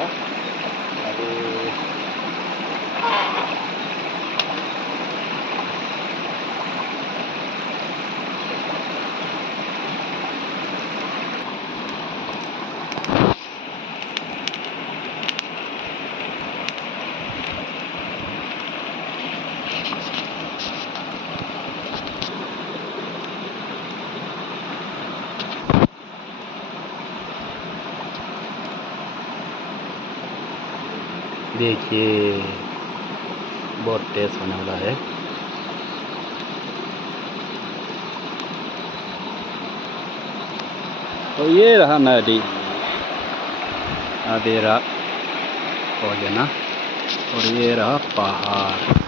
था। अरे देखिए बहुत तेज होने वाला है। तो ये रहा नदी, आधेरा हो गया ना, और ये रहा पहाड़।